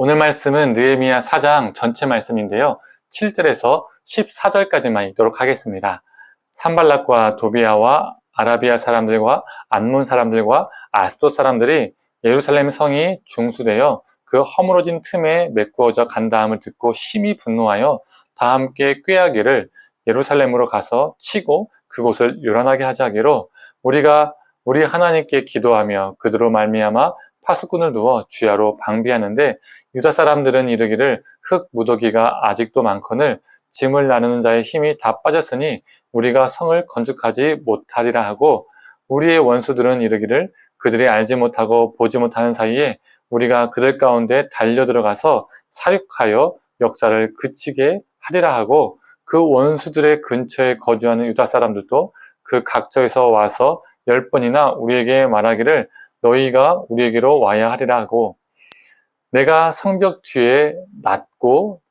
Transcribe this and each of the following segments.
오늘 말씀은 느헤미야 4장 전체 말씀인데요. 7절에서 14절까지만 읽도록 하겠습니다. 산발락과 도비아와 아라비아 사람들과 암몬 사람들과 아스돗 사람들이 예루살렘 성이 중수되어 그 허물어진 틈에 메꾸어져 간다함을 듣고 심히 분노하여 다 함께 꾀하기를 예루살렘으로 가서 치고 그곳을 요란하게 하자 하기로 우리가 우리 하나님께 기도하며 그들로 말미암아 파수꾼을 두어 주야로 방비하는데 유다 사람들은 이르기를 흙 무더기가 아직도 많거늘 짐을 나누는 자의 힘이 다 빠졌으니 우리가 성을 건축하지 못하리라 하고 우리의 원수들은 이르기를 그들이 알지 못하고 보지 못하는 사이에 우리가 그들 가운데 달려들어가서 사륙하여 역사를 그치게 하리라 하고 그 원수들의 근처에 거주하는 유다 사람들도 그 각처에서 와서 10번이나 우리에게 말하기를 너희가 우리에게로 와야 하리라 하고 내가 성벽 뒤에 낮고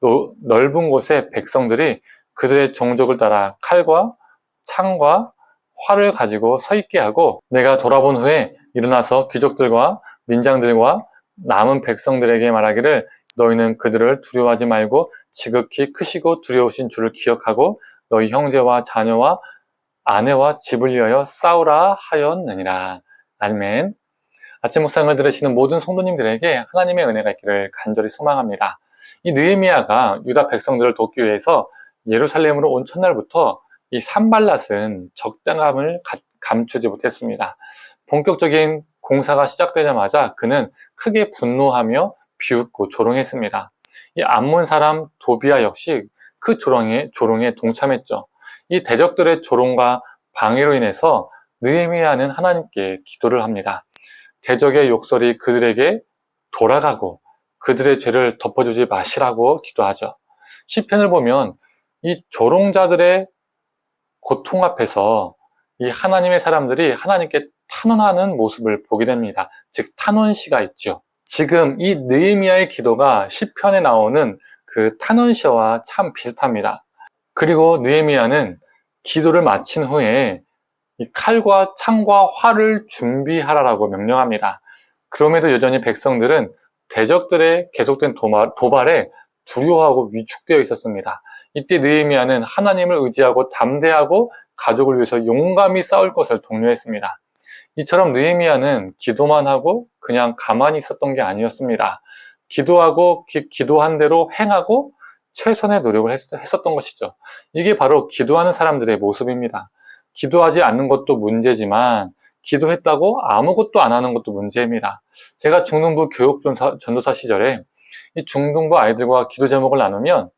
넓은 곳에 백성들이 그들의 종족을 따라 칼과 창과 활을 가지고 서 있게 하고 내가 돌아본 후에 일어나서 귀족들과 민장들과 남은 백성들에게 말하기를 너희는 그들을 두려워하지 말고 지극히 크시고 두려우신 주를 기억하고 너희 형제와 자녀와 아내와 집을 위하여 싸우라 하였느니라. 아멘. 아침 묵상을 들으시는 모든 성도님들에게 하나님의 은혜가 있기를 간절히 소망합니다. 이 느헤미야가 유다 백성들을 돕기 위해서 예루살렘으로 온 첫날부터 이 산발랏은 적당함을 감추지 못했습니다. 본격적인 공사가 시작되자마자 그는 크게 분노하며 비웃고 조롱했습니다. 이 암몬 사람 도비아 역시 그 조롱에 동참했죠. 이 대적들의 조롱과 방해로 인해서 느헤미야는 하나님께 기도를 합니다. 대적의 욕설이 그들에게 돌아가고 그들의 죄를 덮어주지 마시라고 기도하죠. 시편을 보면 이 조롱자들의 고통 앞에서 이 하나님의 사람들이 하나님께 탄원하는 모습을 보게 됩니다. 즉 탄원시가 있죠. 지금 이 느헤미야의 기도가 시편에 나오는 그 탄원시와 참 비슷합니다. 그리고 느헤미야는 기도를 마친 후에 이 칼과 창과 활을 준비하라고 명령합니다. 그럼에도 여전히 백성들은 대적들의 계속된 도발에 두려워하고 위축되어 있었습니다. 이때 느헤미야는 하나님을 의지하고 담대하고 가족을 위해서 용감히 싸울 것을 독려했습니다. 이처럼 느헤미야는 기도만 하고 그냥 가만히 있었던 게 아니었습니다. 기도하고 기도한 대로 행하고 최선의 노력을 했었던 것이죠. 이게 바로 기도하는 사람들의 모습입니다. 기도하지 않는 것도 문제지만 기도했다고 아무것도 안 하는 것도 문제입니다. 제가 중등부 교육전도사 시절에 이 중등부 아이들과 기도 제목을 나누면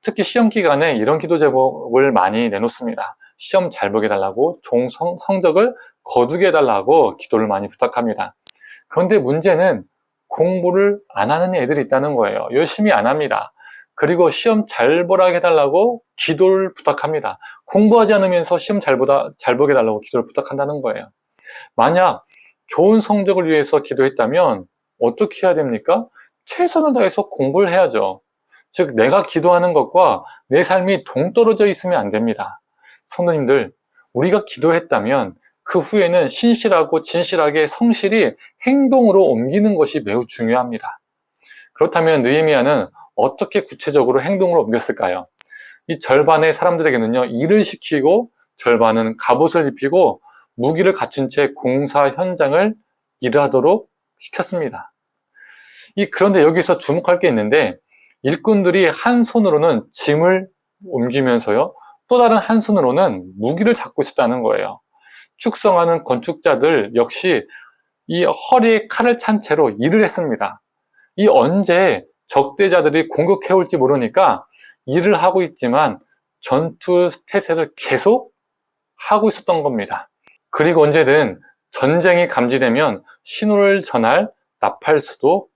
특히 시험 기간에 이런 기도 제목을 많이 내놓습니다. 시험 잘 보게 해달라고, 성적을 거두게 해달라고 기도를 많이 부탁합니다. 그런데 문제는 공부를 안 하는 애들이 있다는 거예요. 열심히 안 합니다. 그리고 시험 잘 보라 해달라고 기도를 부탁합니다. 공부하지 않으면서 시험 잘 보게 해달라고 기도를 부탁한다는 거예요. 만약 좋은 성적을 위해서 기도했다면 어떻게 해야 됩니까? 최선을 다해서 공부를 해야죠. 즉 내가 기도하는 것과 내 삶이 동떨어져 있으면 안 됩니다. 성도님들, 우리가 기도했다면 그 후에는 신실하고 진실하게 성실히 행동으로 옮기는 것이 매우 중요합니다. 그렇다면 느헤미야는 어떻게 구체적으로 행동으로 옮겼을까요? 이 절반의 사람들에게는요, 일을 시키고 절반은 갑옷을 입히고 무기를 갖춘 채 공사 현장을 일하도록 시켰습니다. 그런데 여기서 주목할 게 있는데 일꾼들이 한 손으로는 짐을 옮기면서요, 또 다른 한 손으로는 무기를 잡고 있었다는 거예요. 축성하는 건축자들 역시 이 허리에 칼을 찬 채로 일을 했습니다. 언제 적대자들이 공격해올지 모르니까 일을 하고 있지만 전투 태세를 계속 하고 있었던 겁니다. 그리고 언제든 전쟁이 감지되면 신호를 전할 나팔수도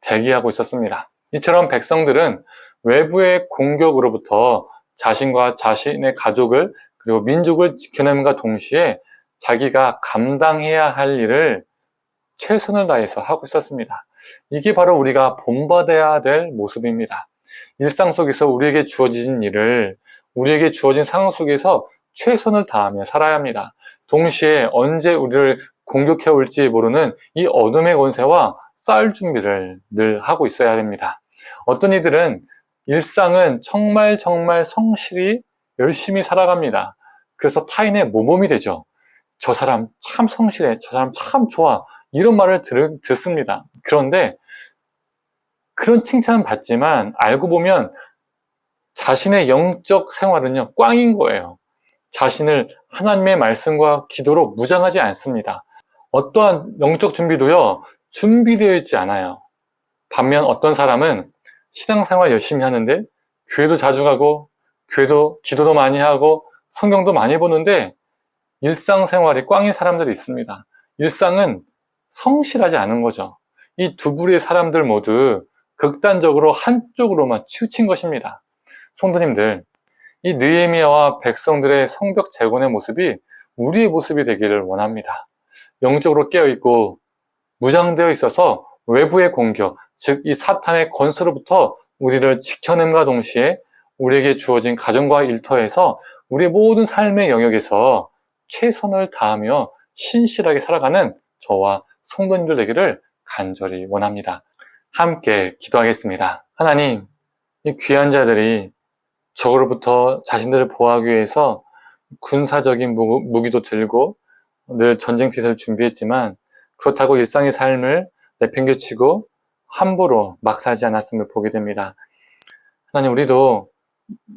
대기하고 있었습니다. 이처럼 백성들은 외부의 공격으로부터 자신과 자신의 가족을 그리고 민족을 지켜냄과 동시에 자기가 감당해야 할 일을 최선을 다해서 하고 있었습니다. 이게 바로 우리가 본받아야 될 모습입니다. 일상 속에서 우리에게 주어진 일을 우리에게 주어진 상황 속에서 최선을 다하며 살아야 합니다. 동시에 언제 우리를 공격해 올지 모르는 이 어둠의 권세와 싸울 준비를 늘 하고 있어야 됩니다. 어떤 이들은 일상은 정말 성실히 열심히 살아갑니다. 그래서 타인의 모범이 되죠. 저 사람 참 성실해, 저 사람 참 좋아, 이런 말을 듣습니다. 그런데 그런 칭찬은 받지만 알고 보면 자신의 영적 생활은요, 꽝인 거예요. 자신을 하나님의 말씀과 기도로 무장하지 않습니다. 어떠한 영적 준비도요, 준비되어 있지 않아요. 반면 어떤 사람은 신앙생활 열심히 하는데 교회도 자주 가고 기도도 많이 하고 성경도 많이 보는데 일상생활이 꽝인 사람들이 있습니다. 일상은 성실하지 않은 거죠. 이 두 부류의 사람들 모두 극단적으로 한쪽으로만 치우친 것입니다. 성도님들, 이 느헤미야와 백성들의 성벽 재건의 모습이 우리의 모습이 되기를 원합니다. 영적으로 깨어있고 무장되어 있어서 외부의 공격, 즉 이 사탄의 권수로부터 우리를 지켜냄과 동시에 우리에게 주어진 가정과 일터에서 우리의 모든 삶의 영역에서 최선을 다하며 신실하게 살아가는 저와 성도님들 되기를 간절히 원합니다. 함께 기도하겠습니다. 하나님, 이 귀한 자들이 적으로부터 자신들을 보호하기 위해서 군사적인 무기도 들고 늘 전쟁터를 준비했지만 그렇다고 일상의 삶을 내팽개치고 함부로 막 살지 않았음을 보게 됩니다. 하나님, 우리도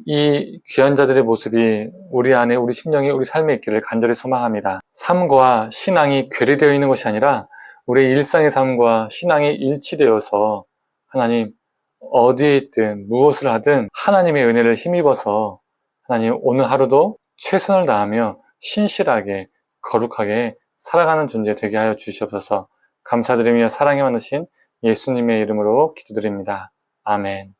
이 귀한 자들의 모습이 우리 안에, 우리 심령에, 우리 삶에 있기를 간절히 소망합니다. 삶과 신앙이 괴리되어 있는 것이 아니라 우리의 일상의 삶과 신앙이 일치되어서 하나님, 어디에 있든 무엇을 하든 하나님의 은혜를 힘입어서 하나님, 오늘 하루도 최선을 다하며 신실하게 거룩하게 살아가는 존재 되게 하여 주시옵소서. 감사드리며 사랑이 많으신 예수님의 이름으로 기도드립니다. 아멘.